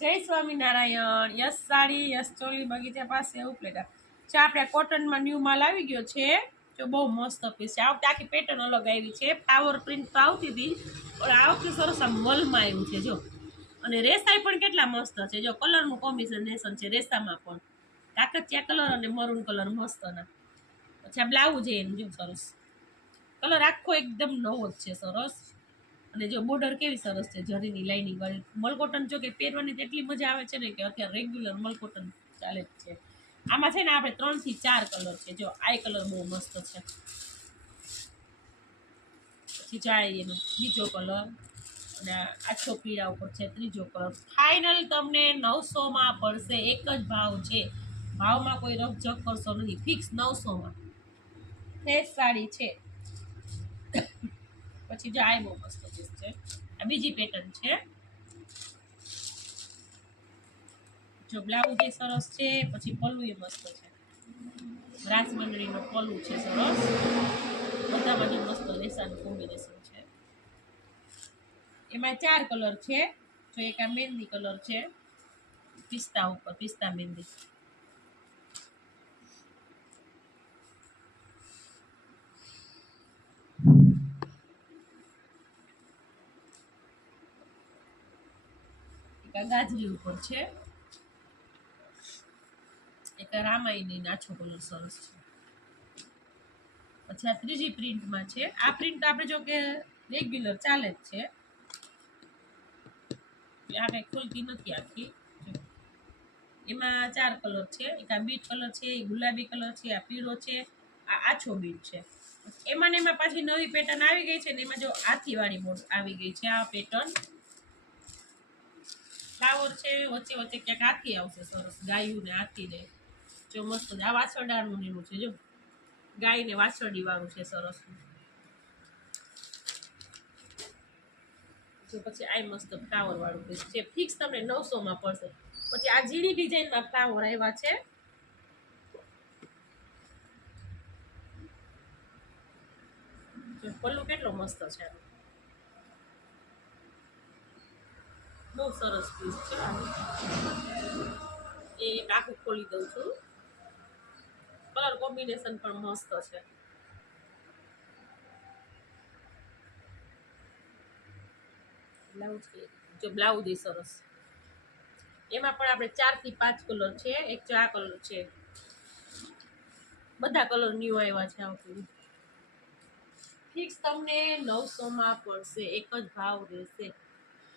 જય Swaminarayan. Yes sari, yes choli બગીચા પાસે ઉપલેટા છે. આપણે કોટનમાં ન્યૂ માલ આવી ગયો છે. જો બહુ મસ્ત પીસ છે. આ વખતે આખી પેટર્ન અલગ આવી છે. ફ્લાવર પ્રિન્ટ તો આવતી હતી પણ આ વખતે સરસ આમ મલમાં આવ્યું છે. જો અને રેસાઈ પણ કેટલા મસ્ત છે. જો કલરનું કોમ્બિનેશન છે રેસામાં પણ. કાકચિયા કલર અને મરૂન કલર મસ્ત ના. પછી આ બ્લાઉઝ એનું જો સરસ કલર આખો એકદમ નવો જ છે. સરસ. અને જો બોર્ડર કેવી સરસ છે જરીની લાઈનિંગ વાળી. મલકોટન જો કે પહેરવાની તેટલી મજા આવે છે ને કે અત્યારે રેગ્યુલર મલકોટન ચાલે જ છે. આમાં છે ને આપણે 3 થી 4 કલર છે. જો આ કલર બહુ મસ્ત છે. પછી જાય એનો બીજો કલર અને આછો પીળા ઉપર છે ત્રીજો કલર. ફાઇનલ તમને 900 માં પડશે. એક જ ભાવ છે. ભાવમાં કોઈ રકઝક કરશો નહીં. ફિક્સ 900 માં ફ્રેશ સાડી છે. પછી જો આ બહુ મસ્ત પીસ છે. આ બીજી પેટર્ન છે. જો બ્લાઉઝ એ સરસ છે. પછી પલ્લુ એ મસ્ત છે. રાસમંડળીનો પલ્લુ છે સરસ. બધામાં જો મસ્ત લેસાનું કોમ્બિનેશન છે. એમાં 4 કલર છે. જો એક આ મહેંદી કલર છે પિસ્તા ઉપર, પિસ્તા મહેંદી. એક આ ગાજરી ઉપર છે. એક રામાયની નાછો કલર સરસ છે. પછી આ ત્રીજી પ્રિન્ટમાં છે. આ પ્રિન્ટ આપણે જો કે રેગ્યુલર ચાલે જ છે. આ કઈ ખુલતી નથી આખી. એમાં 4 કલર છે. એક આ બીટ કલર છે, ગુલાબી કલર છે, આ પીળો છે, આ આછો બીટ છે. એમાં ને એમાં પાછી નવી પેટર્ન આવી ગઈ છે ને એમાં જો હાથી વાળી બોર્ડ આવી ગઈ છે. આ પેટર્ન ફ્લાવર છે. વચ્ચે વચ્ચે ક્યાંક હાથી આવશે સરસ. ગાયું ને હાથી ને જો મસ્ત. આ વાછરડાનું એવું છે. જો ગાય ને વાછરડી વાળું છે સરસ. જો પછી આ મસ્ત ફ્લાવર વાળું પીસ છે. ફિક્સ તમને 900 માં પડશે. પછી આ ઝીણી ડિઝાઇનમાં ફ્લાવર આવ્યા છે. પલ્લુ કેટલો મસ્ત છે. બહુ સરસ પીસ છે. એ એક આખું ખોલી દઉં છું. કલર કોમ્બિનેશન પણ મસ્ત છે. બ્લાઉઝ જો બ્લાઉઝ એ સરસ. એમાં પણ આપણે 4 થી 5 કલર છે. એક આ કલર છે. બધા કલર ન્યુ આવ્યા છે. આવતું ફિક્સ તમને 900 માં પડશે. એક જ ભાવ રહેશે.